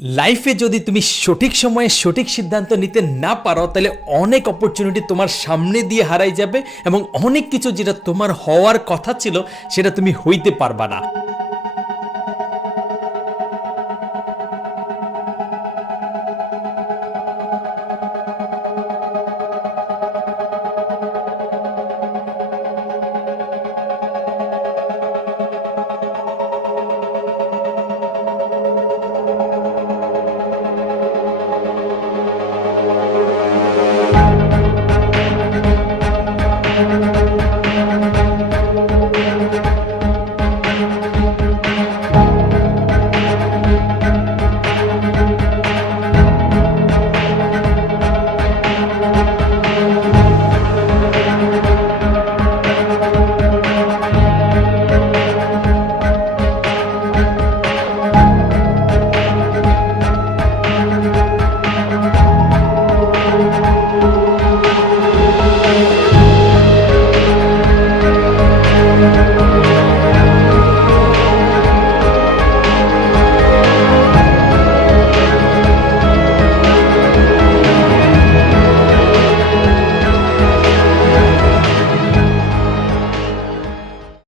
লাইফে যদি তুমি সঠিক সময়ে সঠিক সিদ্ধান্ত নিতে না পারো তাহলে অনেক অপরচুনিটি তোমার সামনে দিয়ে হারাই যাবে এবং অনেক কিছু যেটা তোমার হওয়ার কথা ছিল সেটা তুমি হইতে পারবা না।